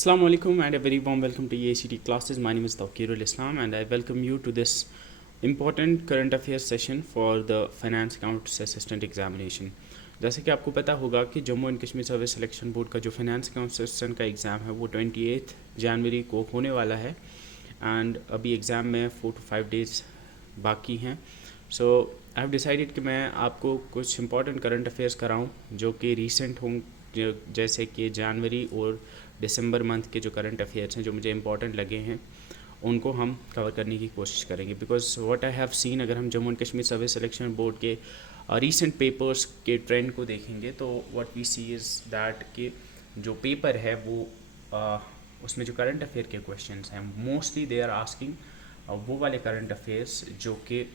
Assalamu alaikum and a very warm welcome to EACT classes. My name is Tawqirul Islam and I welcome you to this important current affairs session for the Finance Accounts Assistant Examination. जैसे कि आपको पता होगा कि Jammu and Kashmir service selection board का जो finance accounts assistant का exam है वो 28 जनवरी को होने वाला है एंड अभी एग्ज़ाम में 4 to 5 डेज़ बाकी हैं. सो आई हैव डिसाइडेड कि मैं आपको कुछ इंपॉर्टेंट करंट अफेयर्स कराऊं जो कि रीसेंट हों, जैसे कि जनवरी और दिसंबर मंथ के जो करंट अफेयर्स हैं जो मुझे इंपॉर्टेंट लगे हैं उनको हम कवर करने की कोशिश करेंगे. Because what I have seen, अगर हम Jammu and Kashmir service selection board के रीसेंट पेपर्स के ट्रेंड को देखेंगे तो what we see is that कि जो पेपर है वो उसमें जो करंट अफेयर के क्वेश्चंस हैं मोस्टली दे आर आस्किंग वो वाले करंट अफेयर्स जो कि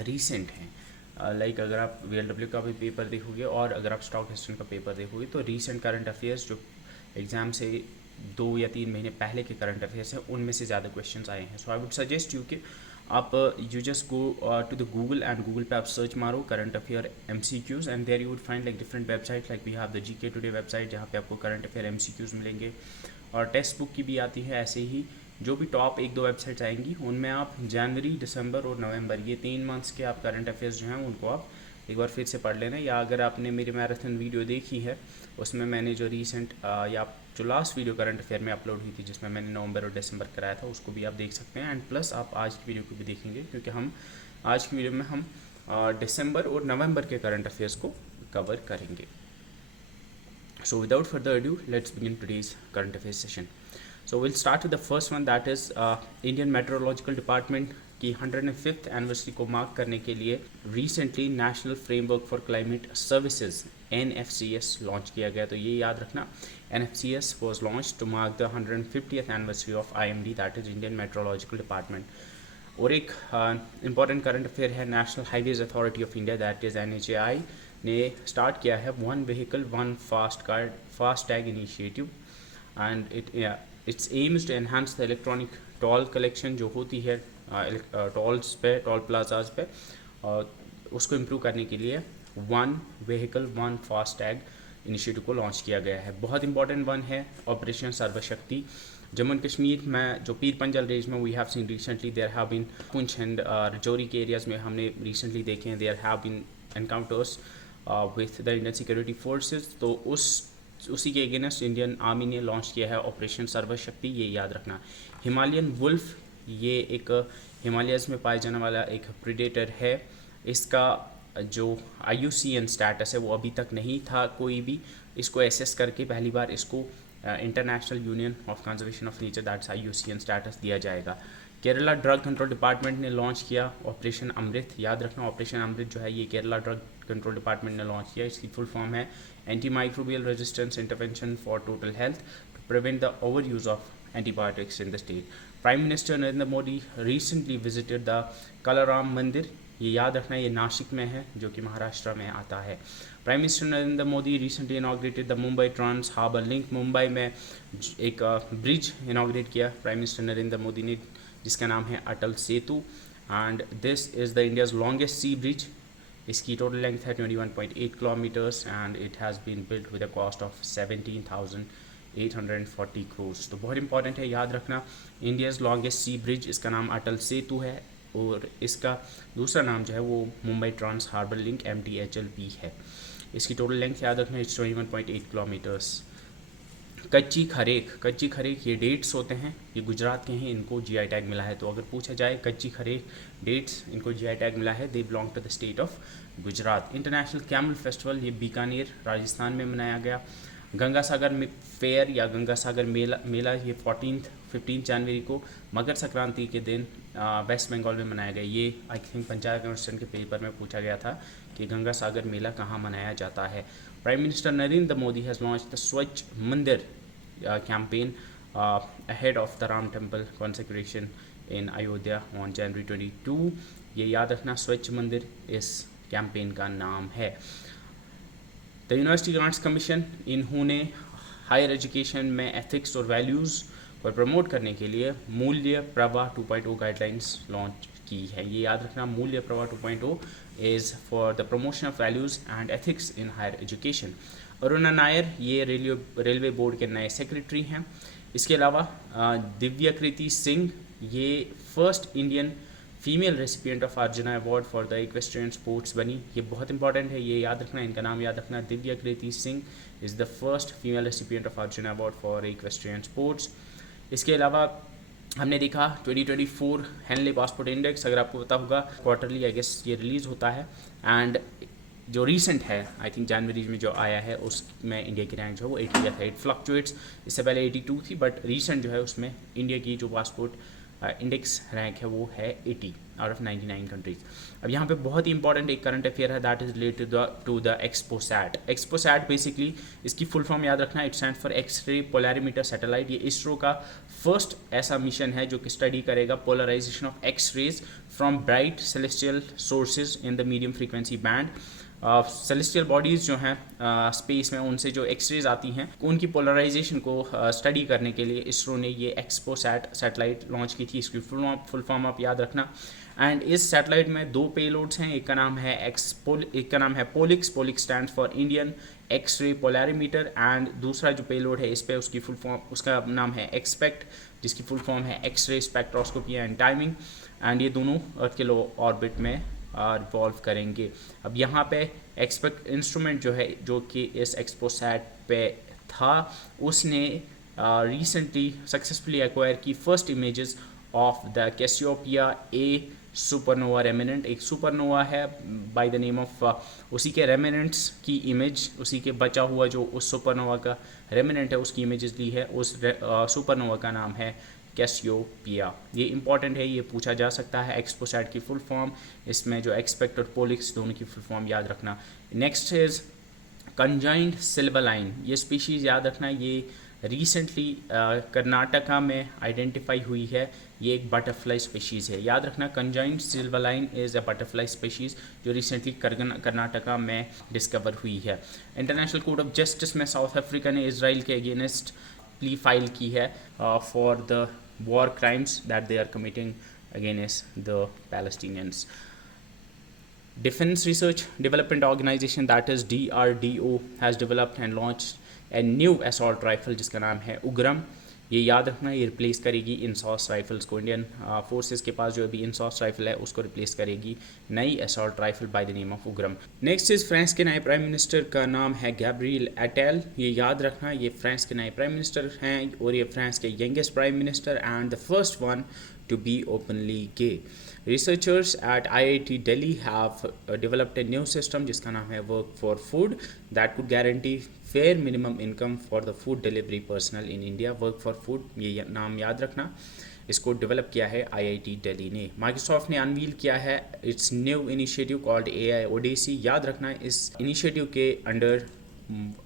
रीसेंट हैं. लाइक अगर आप VLW का भी पेपर देखोगे और अगर आप स्टॉक एक्सचेंज का पेपर देखोगे तो रीसेंट करंट अफेयर्स जो एग्ज़ाम से 2 या 3 महीने पहले के करंट अफेयर्स हैं उनमें से ज़्यादा क्वेश्चंस आए हैं. So I would suggest you कि आप you just go to the Google and Google पे आप सर्च मारो current affair MCQs and there you would find like different website like we have the GK today website जहाँ पे आपको current affair MCQs मिलेंगे और टेक्स्ट बुक की भी आती है. ऐसे ही जो भी टॉप 1-2 वेबसाइट्स आएंगी उनमें आप जनवरी, दिसंबर और नवंबर ये 3 मंथ्स के आप करंट अफेयर्स जो हैं उनको आप एक बार फिर से पढ़ लेना. या अगर आपने मेरी मैराथन वीडियो देखी है उसमें मैंने जो रीसेंट या जो लास्ट वीडियो करंट अफेयर में अपलोड हुई थी जिसमें मैंने नवंबर और दिसंबर कराया था उसको भी आप देख सकते हैं. एंड प्लस आप आज की वीडियो को भी देखेंगे क्योंकि हम आज की वीडियो में हम दिसंबर और नवंबर के करंट अफेयर्स को कवर करेंगे. So without further adieu let's begin today's current affairs session. So we'll start with the first one, that is Indian Meteorological Department की 105th एनिवर्सरी को मार्क करने के लिए recently national framework for climate services NFCS launch किया गया. तो ये याद रखना, NFCS was launched to mark the 150th anniversary of IMD, that is Indian Meteorological Department. और एक इम्पॉर्टेंट करंट अफेयर है, national highways authority of India that is NHAI ने स्टार्ट किया है one vehicle one FASTag initiative and it's aims to enhance the electronic toll collection जो होती है tolls पे, टोल प्लाजाज पे, उसको इम्प्रूव करने के लिए one vehicle one FASTag initiative को लॉन्च किया गया है. बहुत इंपॉर्टेंट वन है ऑपरेशन सर्वशक्ति. जम्मू एंड कश्मीर में जो पीर पंजल रेंज में we have seen recently there have been Poonch and Rajouri के एरियाज़ में हमने रिसेंटली देखे हैं there have been encounters with the Indian security forces. तो उसी के अगेंस्ट इंडियन आर्मी ने लॉन्च किया है ऑपरेशन सर्वशक्ति. ये याद रखना. हिमालयन वुल्फ ये एक हिमालयस में पाया जाने वाला एक प्रीडेटर है. इसका जो IUCN स्टेटस है वो अभी तक नहीं था कोई भी. इसको एसेस करके पहली बार इसको international union of conservation of nature that's IUCN status दिया जाएगा. केरला ड्रग कंट्रोल डिपार्टमेंट ने लॉन्च किया ऑपरेशन अमृत. याद रखना ऑपरेशन अमृत जो है ये केरला ड्रग कंट्रोल डिपार्टमेंट ने लॉन्च किया. इसकी फुल फॉर्म है anti microbial resistance intervention for total health to prevent the over use of antibiotics in the state. Prime minister Narendra Modi recently visited the Kalaram Mandir. ये याद रखना ये नासिक में है जो कि महाराष्ट्र में आता है. Prime minister Narendra Modi recently inaugurated the Mumbai trans harbour link. Mumbai में एक ब्रिज इनॉग्रेट किया प्राइम मिनिस्टर नरेंद्र मोदी ने जिसका नाम है Atal Setu and this is the India's longest sea bridge. इसकी टोटल लेंथ है 21.8 kilometres and it has been built with a cost of 17,840 crores. तो बहुत इंपॉर्टेंट है, याद रखना इंडियाज़ लॉन्गेस्ट सी ब्रिज, इसका नाम अटल सेतु है और इसका दूसरा नाम जो है वो Mumbai trans harbour link MTHLP है. इसकी टोटल लेंथ याद रखना इट्स 21.8 किलोमीटर्स. कच्ची खरेक ये डेट्स होते हैं, ये गुजरात के हैं, इनको GI टैग मिला है. तो अगर पूछा जाए कच्ची खरेक डेट्स इनको GI टैग मिला है, they belong to the state of Gujarat. International camel festival ये बीकानेर राजस्थान में मनाया गया. गंगा सागर फेयर या गंगा सागर मेला ये 15 जनवरी को मकर संक्रांति के दिन वेस्ट बंगाल में मनाया गया. ये आई थिंक पंचायत क्वेश्चन के पेपर में पूछा गया था कि गंगा सागर मेला कहाँ मनाया जाता है. Prime minister Narendra Modi has launch the स्वच्छ मंदिर campaign ahead of the Ram Temple consecration in Ayodhya on January 22. ये याद रखना स्वच्छ मंदिर इस कैंपेन का नाम है. द यूनिवर्सिटी ग्रांट्स कमीशन इन्होंने हायर एजुकेशन में एथिक्स और वैल्यूज़ को प्रमोट करने के लिए मूल्य प्रवाह 2.0 गाइडलाइंस लॉन्च की है. ये याद रखना Mulya Pravah 2.0 is for the promotion of values and ethics in higher education. Aruna Nair ये रेलवे बोर्ड के नए सेक्रेटरी हैं. इसके अलावा दिव्यकृति सिंह ये first Indian female recipient of arjuna award for the equestrian sports बनी। ये बहुत इंपॉर्टेंट है, ये याद रखना, इनका नाम याद रखना। Divyakirti Singh is the first female recipient of arjuna award for equestrian sports. इसके अलावा हमने देखा 2024 हेनले पासपोर्ट इंडेक्स, अगर आपको पता होगा क्वार्टरली आई गेस ये रिलीज़ होता है, एंड जो रीसेंट है आई थिंक जनवरी में जो आया है उसमें इंडिया की रैंक जो है वो 80 था। इट फ्लक्चुएट्स, इससे पहले 82 थी, बट रीसेंट जो है उसमें इंडिया की जो पासपोर्ट इंडेक्स रैंक है वो है 80 आउट ऑफ 99 कंट्रीज। अब यहाँ पे बहुत ही इंपॉर्टेंट एक करंट अफेयर है, that is related to the XPoSat. XPoSat basically इसकी फुल फॉर्म याद रखना, it stand for X-ray polarimeter satellite. ये इसरो का फर्स्ट ऐसा मिशन है जो कि स्टडी करेगा polarisation of X rays from bright celestial sources in the medium frequency band. Celestial bodies जो हैं स्पेस में, उनसे जो एक्सरेज आती हैं, उनकी पोलराइजेशन को स्टडी करने के लिए इसरो ने ये एक्सपोसैट सैटेलाइट लॉन्च की थी। इसकी फुल फॉर्म आप याद रखना। एंड इस सैटेलाइट में 2 पेलोड्स हैं, एक का नाम है एक का नाम है POLIX. POLIX stand for Indian x-ray polarimeter, and दूसरा जो पेलोड है इस पर उसकी फुल फॉर्म, उसका नाम है एक्सपेक्ट, जिसकी फुल फॉर्म है X-ray spectroscopy and timing. And ये दोनों अर्थ के लो ऑर्बिट में रिवॉल्व करेंगे। अब यहाँ पे एक्सपेक्ट इंस्ट्रूमेंट जो है, जो कि इस एक्सपोसैट पे था, उसने रिसेंटली सक्सेसफुली एक्वायर की first images of the Cassiopeia A supernova remnant. एक सुपरनोवा है बाय द नेम ऑफ, उसी के रेमिनेंट्स की इमेज, उसी के बचा हुआ जो उस सुपरनोवा का रेमिनेंट है उसकी इमेजेस ली है। उस सुपरनोवा का नाम है कैसियोपिया। ये इंपॉर्टेंट है, ये पूछा जा सकता है। एक्सपोसैट की फुल फॉर्म, इसमें जो एक्सपेक्ट और पोलिक्स दोनों की फुल फॉर्म याद रखना। Next is conjoined silverline. ये स्पीशीज़ याद रखना, ये रिसेंटली कर्नाटका में आइडेंटिफाई हुई है। ये एक बटरफ्लाई स्पीशीज़ है, याद रखना। Conjoined silverline is a butterfly species जो रिसेंटली कर्नाटका में डिस्कवर हुई है। इंटरनेशनल कोर्ट ऑफ जस्टिस में साउथ अफ्रीका ने इसराइल के अगेंस्ट प्ली फाइल की है for the war crimes that they are committing against the Palestinians. Defense Research Development Organization, that is DRDO, has developed and launched a new assault rifle जिसका नाम है उग्रम। ये याद रखना, ये रिप्लेस करेगी इंसॉस राइफल्स को। इंडियन फोर्सेस के पास जो अभी इंसॉस राइफल है उसको रिप्लेस करेगी नई assault rifle bye the name of उग्रम। Next is France के नए प्राइम मिनिस्टर का नाम है गैब्रियल एटेल। ये याद रखना, ये फ्रांस के नए प्राइम मिनिस्टर हैं और ये फ्रांस के youngest prime minister and the first one to be openly gay. Researchers at IIT Delhi have developed a new system जिसका नाम है Work for Food that could guarantee fair minimum income for the food delivery personnel in India. Work for Food, ये नाम याद रखना। इसको develop किया है IIT दिल्ली ने। माइक्रोसॉफ्ट ने अनवील किया है it's new initiative called AI Odyssey. याद रखना, इस इनिशिएटिव के अंडर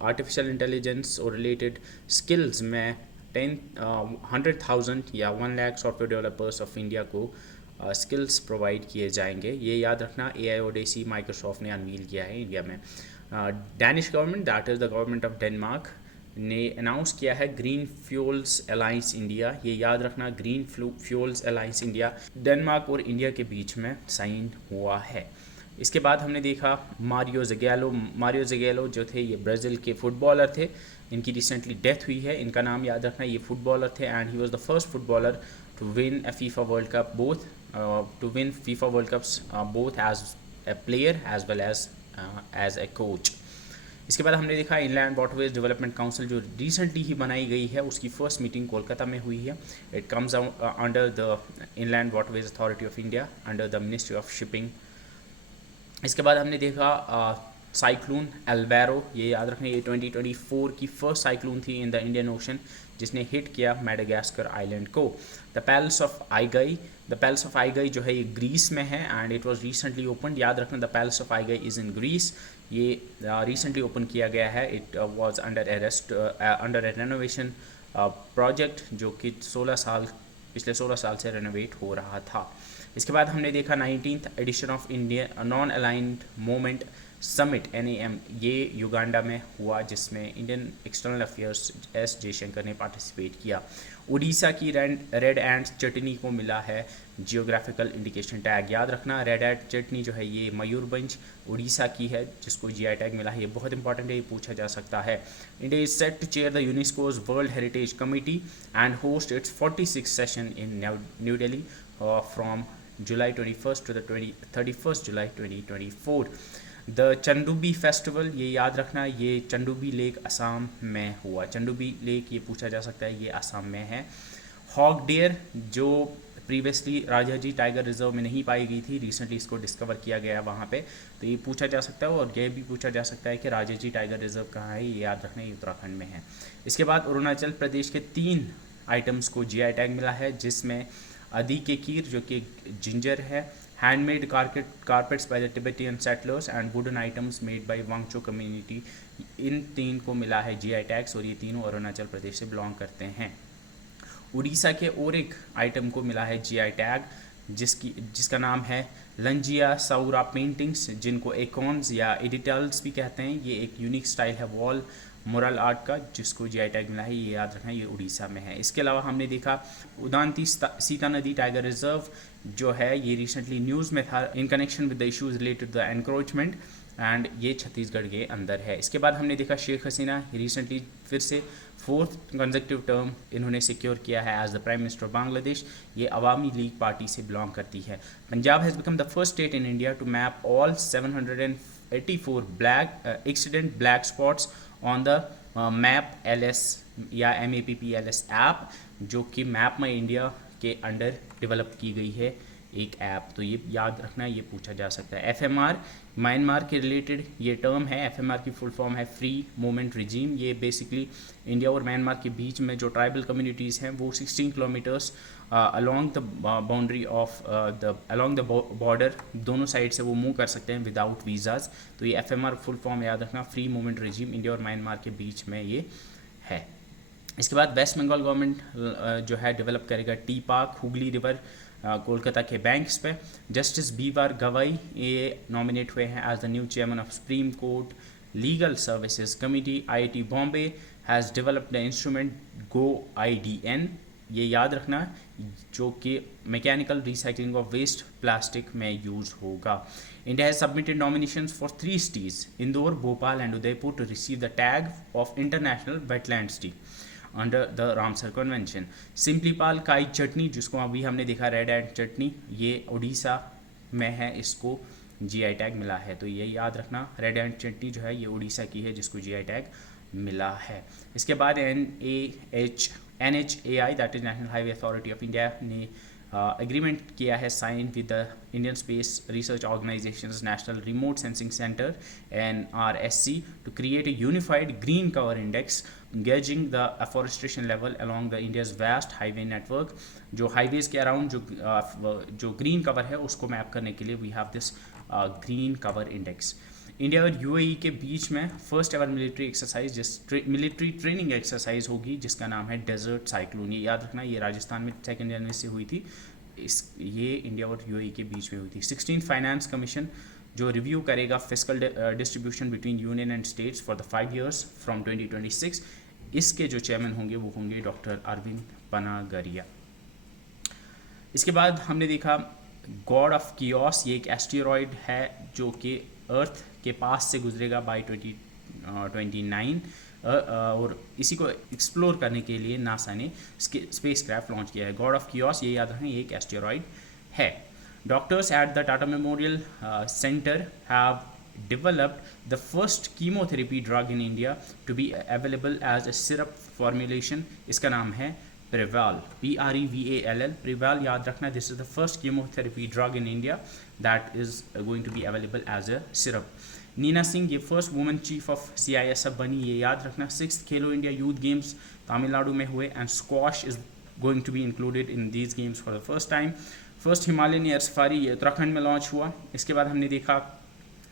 आर्टिफिशियल इंटेलिजेंस और रिलेटेड स्किल्स में 100,000 या 1 lakh software developers of India को स्किल्स प्रोवाइड किए जाएंगे। ये याद रखना, AI ओडेसी माइक्रोसॉफ्ट ने अनवील किया है इंडिया में। Danish government, that is the government of Denmark, ने अनाउंस किया है ग्रीन फ्यूल्स अलायंस इंडिया। ये याद रखना, green fuels alliance India Denmark और इंडिया के बीच में साइन हुआ है। इसके बाद हमने देखा मारियो ज़गैलो जो थे, ये ब्राज़ील के फुटबॉलर थे। इनकी रिसेंटली डेथ हुई है। इनका नाम याद रखना, ये फुटबॉलर थे and he was the first footballer to win a FIFA world cup both as a player as well as a coach. इसके बाद हमने देखा इनलैंड वाटरवेज डेवलपमेंट काउंसिल जो रिसेंटली ही बनाई गई है, उसकी फर्स्ट मीटिंग कोलकाता में हुई है। It comes under the inland waterways authority of India under the ministry of shipping. इसके बाद हमने देखा साइक्लोन एल्वेरो। ये याद रखना, ये 2024 की फर्स्ट साइक्लोन थी इन द इंडियन ओशन जिसने हिट किया मैडागास्कर आइलैंड को। द पैलेस ऑफ आइगाई जो है ये ग्रीस में है and it was recently open. याद रखना, the palace of Aigai is in Greece. ये रिसेंटली ओपन किया गया है। It was under a renovation project जो कि पिछले 16 साल से रेनोवेट हो रहा था। इसके बाद हमने देखा 19th edition of India non aligned movement summit NAM ये युगांडा में हुआ, जिसमें Indian external affairs S Jaishankar ने पार्टिसिपेट किया। उड़ीसा की रेड एंड चटनी को मिला है जियोग्राफिकल इंडिकेशन टैग। याद रखना, रेड एंड चटनी जो है ये मयूरभंज उड़ीसा की है, जिसको GI टैग मिला है। ये बहुत इंपॉर्टेंट है, ये पूछा जा सकता है। India is set to chair the UNESCO's world heritage committee and host its 46th session in new Delhi from July 21st to the 31st July 2024। The Chandubi festival, ये याद रखना, ये चंडूबी लेक असम में हुआ। चंडूबी लेक ये पूछा जा सकता है, ये असम में है। हॉक डेयर जो प्रीवियसली राजाजी टाइगर रिजर्व में नहीं पाई गई थी, रिसेंटली इसको डिस्कवर किया गया है वहाँ पे, तो ये पूछा जा सकता है। और ये भी पूछा जा सकता है कि राजाजी टाइगर रिजर्व कहाँ है, ये याद रखना, ये उत्तराखंड में है। इसके बाद अरुणाचल प्रदेश के 3 आइटम्स को GI टैग मिला है, जिसमें अदी के कीर जो कि जिंजर है, handmade carpets by the Tibetan settlers and wooden items made by Wancho community, इन 3 को मिला है GI टैग्स और ये तीनों अरुणाचल प्रदेश से बिलोंग करते हैं। उड़ीसा के और एक आइटम को मिला है GI टैग, जिसका नाम है लंजिया साउरा पेंटिंग्स, जिनको एकॉन्स या एडिटल्स भी कहते हैं। ये एक यूनिक स्टाइल है वॉल मोरल आर्ट का, जिसको GI टैग मिला है, ये याद रखना, ये उड़ीसा में है। इसके अलावा हमने देखा उदांती सीता नदी टाइगर रिजर्व जो है, ये रिसेंटली न्यूज़ में था in connection with the issues related to the encroachment, and ये छत्तीसगढ़ के अंदर है। इसके बाद हमने देखा शेख हसीना रिसेंटली फिर से 4th कंसेक्यूटिव टर्म इन्होंने सिक्योर किया है as the prime minister of Bangladesh. ये अवामी लीग पार्टी से बिलोंग करती है। Punjab has become the first state in India to map all 784 accident black spots on the map LS या MAPPLS ऐप, जो कि मैप माई इंडिया के अंडर डेवलप की गई है एक ऐप। तो ये याद रखना, ये पूछा जा सकता है। FMR म्यांमार के रिलेटेड ये टर्म है। FMR की फुल फॉर्म है फ्री मूवमेंट रिजीम। ये बेसिकली इंडिया और म्यांमार के बीच में जो ट्राइबल कम्युनिटीज़ हैं वो 16 kilometres along the boundary of along the border दोनों साइड से वो मूव कर सकते हैं विदाउट वीज़ाज़। तो ये FMR फुल फॉर्म याद रखना, फ्री मूवमेंट रिजीम, इंडिया और म्यांमार के बीच में ये है। इसके बाद वेस्ट बंगाल गवर्नमेंट जो है डेवलप करेगा T park Hooghly river Kolkata के बैंक्स पे। जस्टिस BR गवाई ये नॉमिनेट हुए हैं as the new chairman of supreme court legal services committee. IIT Bombay has developed the instrument GoIDN, ये याद रखना, जो कि mechanical recycling of waste plastic में यूज़ होगा। India has submitted nominations for 3 cities Indore, Bhopal and Udaipur to receive the tag of international wetland city under the Ramsar convention. Simlipal kai chutney, जिसको अभी हमने देखा रेड एंड चटनी, ये उड़ीसा में है, इसको GI टैग मिला है। तो ये याद रखना, रेड एंड चटनी जो है ये उड़ीसा की है, जिसको GI टैग मिला है। इसके बाद NHAI that is national highway authority of India ने एग्रीमेंट किया है sign with the Indian space research organisations national remote sensing centre NRSC to create a unified green cover index gauging the afforestation level along the India's vast highway network. जो highways के around जो green cover है उसको map करने के लिए we have this green cover index. India और UAE के बीच में first ever military exercise military training exercise होगी, जिसका नाम है डेजर्ट साइक्लोन। ये याद रखना, ये राजस्थान में 2 जनवरी से हुई थी। ये इंडिया और UAE के बीच में हुई थी। 16th फाइनेंस कमीशन जो रिव्यू करेगा fiscal distribution between union and states for the 5 years from 2026, इसके जो चेयरमैन होंगे वो होंगे डॉक्टर अरविंद पनागरिया। इसके बाद हमने देखा गॉड ऑफ कियोस, ये एक एस्टेरॉयड है जो कि अर्थ के पास से गुजरेगा बाय 2029 और इसी को एक्सप्लोर करने के लिए नासा ने स्पेस क्राफ्ट लॉन्च किया है। गॉड ऑफ कियोस, ये याद रखें, ये एक एस्टेरॉयड है। Doctors at the Tata Memorial Center have developed the first chemotherapy drug in India to be available as a syrup formulation. इसका नाम है Preval, PREVALL, Preval याद रखना। This is the first chemotherapy drug in India that is going to be available as a syrup. Neena Singh ये first women chief of CISF बनी, ये याद रखना। 6th खेलो इंडिया यूथ गेम्स तमिलनाडु में हुए and squash is going to be included in these games for the first time. First Himalayan air safari ये उत्तराखंड में launch हुआ। इसके बाद हमने देखा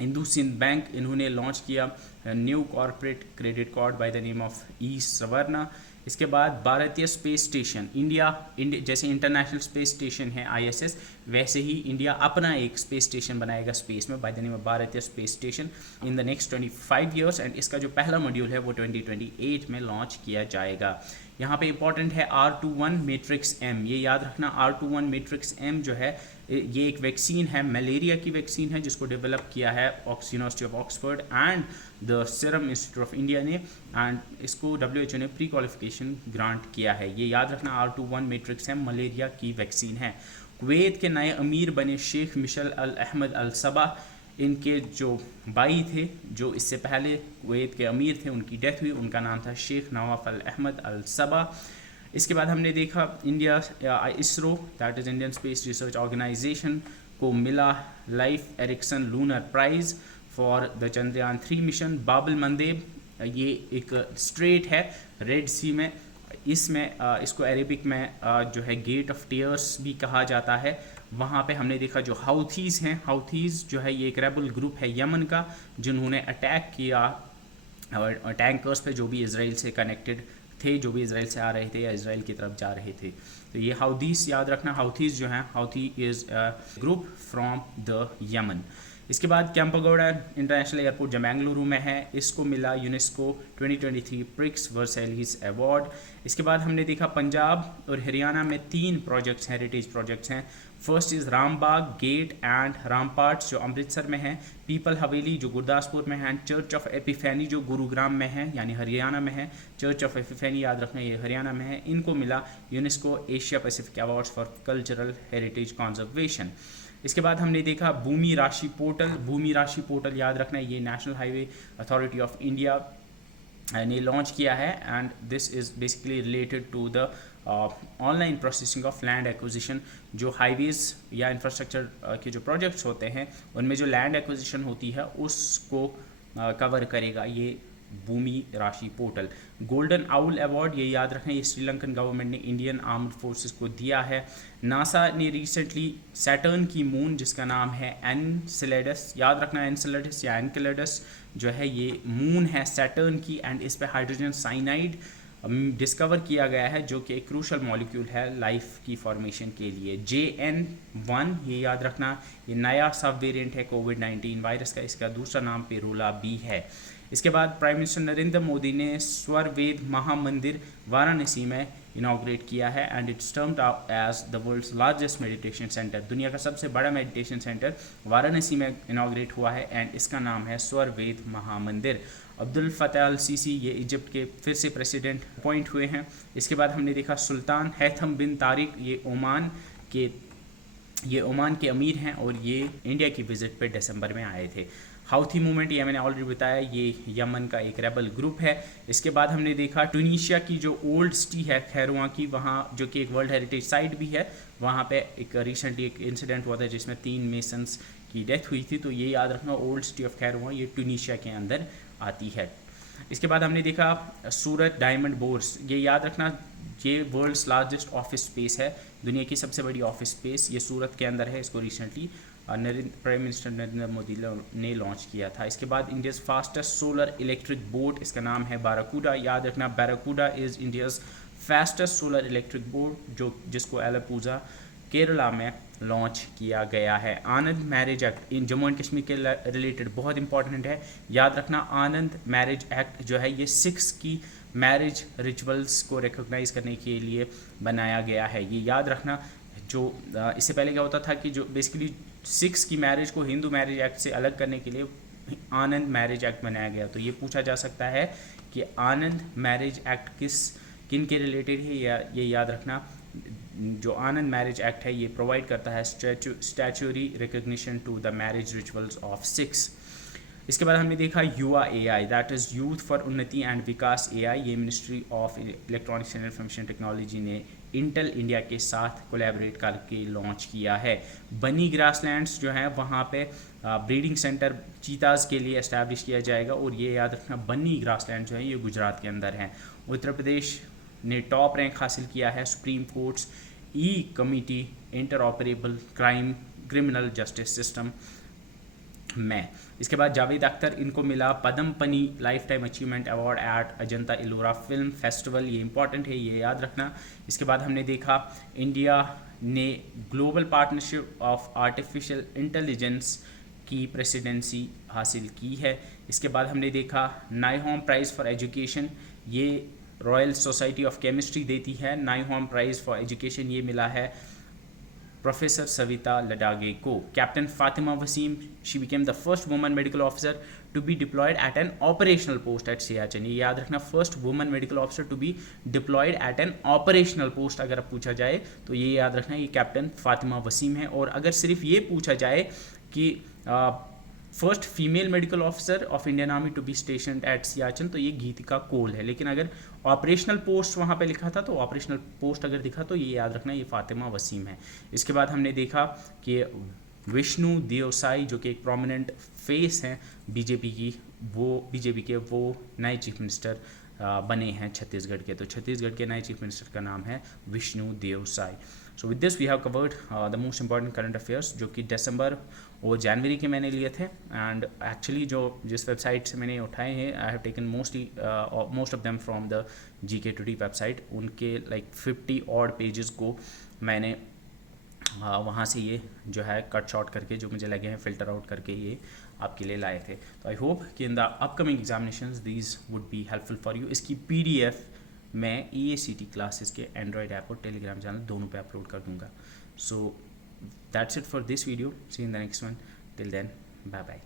हिंदू सिंध बैंक, इन्होंने लॉन्च किया new corporate credit card by the name of E Savarna. इसके बाद भारतीय स्पेस स्टेशन, इंडिया जैसे इंटरनेशनल स्पेस स्टेशन है ISS, वैसे ही इंडिया अपना एक स्पेस स्टेशन बनाएगा स्पेस में बाय द नेम ऑफ भारतीय space station in the next 25 years, and इसका जो पहला मॉड्यूल है वो 2028 में लॉन्च किया जाएगा। यहाँ पे इंपॉर्टेंट है R21 मैट्रिक्स M, ये याद रखना R21 मैट्रिक्स M जो है ये एक वैक्सीन है, मलेरिया की वैक्सीन है जिसको डेवलप किया है university of Oxford and the serum institute of India ने, एंड इसको WHO ने प्री क्वालिफिकेशन ग्रांट किया है। ये याद रखना R21 मैट्रिक्स M मलेरिया की वैक्सीन है। कुवैत के नए अमीर बने शेख मिशेल अल अहमद अल सबा, इनके जो भाई थे जो इससे पहले कुवैत के अमीर थे उनकी डेथ हुई, उनका नाम था शेख नवाफ अल अहमद अल सबा। इसके बाद हमने देखा India ISRO that is Indian space research organisation को मिला Leif Erikson lunar prize for the Chandrayaan 3 mission. Bab el Mandeb, ये एक स्ट्रेट है रेड सी में, इसमें इसको अरेबिक में जो है गेट ऑफ टीयर्स भी कहा जाता है। वहाँ पे हमने देखा जो हाउथीज़ हैं, हाउथीज़ जो है ये एक रेबल ग्रुप है यमन का जिन्होंने अटैक किया टैंकर्स पे जो भी इसराइल से कनेक्टेड थे, जो भी इसराइल से आ रहे थे या इसराइल की तरफ जा रहे थे। तो ये हाउथीज़ याद रखना, हाउथीज़ जो हैं, Houthi is group from the Yemen. इसके बाद कैंपागोड़ा इंटरनेशनल एयरपोर्ट जो बेंगलुरु में है, इसको मिला यूनेस्को 2023 प्रिक्स वर्सैलीज अवार्ड। इसके बाद हमने देखा पंजाब और हरियाणा में 3 प्रोजेक्ट्स हैं, हेरिटेज प्रोजेक्ट्स हैं। First is Rambagh gate and ramparts जो अमृतसर में है, पीपल हवेली जो गुरदासपुर में है, चर्च ऑफ एपिफैनी जो गुरुग्राम में है यानी हरियाणा में है, चर्च ऑफ एपिफैनी याद रखना ये हरियाणा में है। इनको मिला UNESCO Asia Pacific awards for cultural heritage conservation. इसके बाद हमने देखा भूमि राशि पोर्टल, भूमि राशि पोर्टल याद रखना ये national highway authority of India ने लॉन्च किया है, and this is basically related to the online processing of land acquisition. जो हाईवेज़ या इंफ्रास्ट्रक्चर के जो प्रोजेक्ट्स होते हैं उनमें जो लैंड एक्विजिशन होती है उसको कवर करेगा ये भूमि राशि पोर्टल। गोल्डन आउल अवार्ड ये याद रखें, ये श्रीलंकन गवर्नमेंट ने इंडियन आर्म्ड फोर्सेस को दिया है। नासा ने रिसेंटली सैटर्न की मून जिसका नाम है एनसेलेडस, याद रखना एनसेलेडस या एनकेलेडस जो है ये मून है सैटर्न की, एंड इस पे हाइड्रोजन साइनाइड डिस्कवर किया गया है जो कि एक क्रूशल मॉलिक्यूल है लाइफ की फॉर्मेशन के लिए। JN1 ये याद रखना, ये नया सब वेरिएंट है कोविड-19 वायरस का, इसका दूसरा नाम पेरूला बी है। इसके बाद प्राइम मिनिस्टर नरेंद्र मोदी ने स्वर वेद महामंदिर वाराणसी में इनाग्रेट किया है, and it's termed as the world's largest meditation centre. दुनिया का सबसे बड़ा मेडिटेशन सेंटर वाराणसी में इनाग्रेट हुआ है, एंड इसका नाम है स्वर वेद महामंदिर। अब्दुल फतेह अल सीसी ये इजिप्ट के फिर से प्रेसिडेंट अपॉइंट हुए हैं। इसके बाद हमने देखा सुल्तान हैथम बिन तारिक ये ओमान के अमीर हैं और ये इंडिया की विजिट पे दिसंबर में आए थे। हाउथी मूवमेंट ये मैंने ऑलरेडी बताया, ये यमन का एक रेबल ग्रुप है। इसके बाद हमने देखा ट्यूनीशिया की जो ओल्ड सिटी है खैरुआ की, वहाँ जो कि एक वर्ल्ड हेरिटेज साइट भी है, वहाँ पे एक रिसेंटली एक इंसिडेंट हुआ था जिसमें 3 मेसन्स की डेथ हुई थी। तो ये याद रखना ओल्ड सिटी ऑफ खैरुआ ये ट्यूनीशिया के अंदर आती है। इसके बाद हमने देखा सूरत डायमंड बोर्स, ये याद रखना ये वर्ल्ड्स लार्जेस्ट ऑफिस स्पेस है, दुनिया की सबसे बड़ी ऑफिस स्पेस ये सूरत के अंदर है। इसको recently prime minister Narendra Modi ने लॉन्च किया था। इसके बाद India's fastest solar electric boat, इसका नाम है बाराकूडा, याद रखना Barracuda is India's fastest solar electric boat जिसको एलापूजा केरला में लॉन्च किया गया है। Anand marriage act in Jammu and Kashmir के रिलेटेड बहुत इंपॉर्टेंट है, याद रखना आनंद मैरिज एक्ट जो है ये सिख्स की मैरिज रिचुअल्स को रिकॉग्नाइज करने के लिए बनाया गया है। ये याद रखना, जो इससे पहले क्या होता था कि जो बेसिकली सिख्स की मैरिज को हिंदू मैरिज एक्ट से अलग करने के लिए आनंद मैरिज एक्ट बनाया गया। तो ये पूछा जा सकता है कि आनंद मैरिज एक्ट किन के रिलेटेड है, या ये याद रखना जो आनंद मैरिज एक्ट है ये प्रोवाइड करता है statutory recognition to the marriage rituals of Sikhs. इसके बाद हमने देखा Yuva AI that is youth for Unnati and Vikas AI, ये ministry of electronics and information technology ने इंटेल इंडिया के साथ कोलैबोरेट करके लॉन्च किया है। बनी ग्रासलैंड्स जो है वहाँ पे ब्रीडिंग सेंटर चीताज़ के लिए एस्टैब्लिश किया जाएगा, और ये याद रखना बनी ग्रासलैंड जो है ये गुजरात के अंदर है। उत्तर प्रदेश ने टॉप रैंक हासिल किया है supreme courts committee inter operable criminal justice system मैं। इसके बाद जावेद अख्तर, इनको मिला पद्म पनी life time achievement award eight Ajanta Ellora film festival, ये इंपॉर्टेंट है, ये याद रखना। इसके बाद हमने देखा इंडिया ने global partnership of artificial intelligence की प्रेसिडेंसी हासिल की है। इसके बाद हमने देखा नाइहॉम प्राइज़ फॉर एजुकेशन, ये रॉयल सोसाइटी ऑफ केमिस्ट्री देती है। नाइहॉम प्राइज़ फॉर एजुकेशन ये मिला है प्रोफेसर सविता लडागे को। Captain Fatima Waseem, she became the first woman medical officer to be deployed at an operational post at Siachen, ये याद रखना, first woman medical officer to be deployed at an operational post अगर अब पूछा जाए तो ये याद रखना, ये कैप्टन फातिमा वसीम है। और अगर सिर्फ ये पूछा जाए कि first female medical officer of Indian army to be station at Siachen, तो ये गीतिका कोल है। लेकिन अगर ऑपरेशनल पोस्ट वहाँ पे लिखा था तो ऑपरेशनल पोस्ट अगर दिखा तो ये याद रखना, ये फातिमा वसीम है। इसके बाद हमने देखा कि विष्णु देवसाई जो कि एक प्रोमिनेंट फेस हैं बीजेपी की, वो बीजेपी के वो नए चीफ मिनिस्टर बने हैं छत्तीसगढ़ के। तो छत्तीसगढ़ के नए चीफ मिनिस्टर का नाम है Vishnu Deo Sai. So with this we have covered the most important current affairs जो कि दिसंबर और जनवरी के मैंने लिए थे। एंड एक्चुअली जो जिस वेबसाइट से मैंने उठाए हैं, I have taken most of them from the GK Today website. उनके लाइक 50 ऑड पेजेस को मैंने वहाँ से ये जो है कट शॉर्ट करके जो मुझे लगे हैं फ़िल्टर आउट करके ये आपके लिए लाए थे। तो आई होप कि in the upcoming examinations these would be helpful for you. इसकी PDF मैं EACT क्लासेस के एंड्रॉयड ऐप और टेलीग्राम चैनल दोनों पे अपलोड कर दूंगा। So that's it for this video, see in the next one, till then bye bye.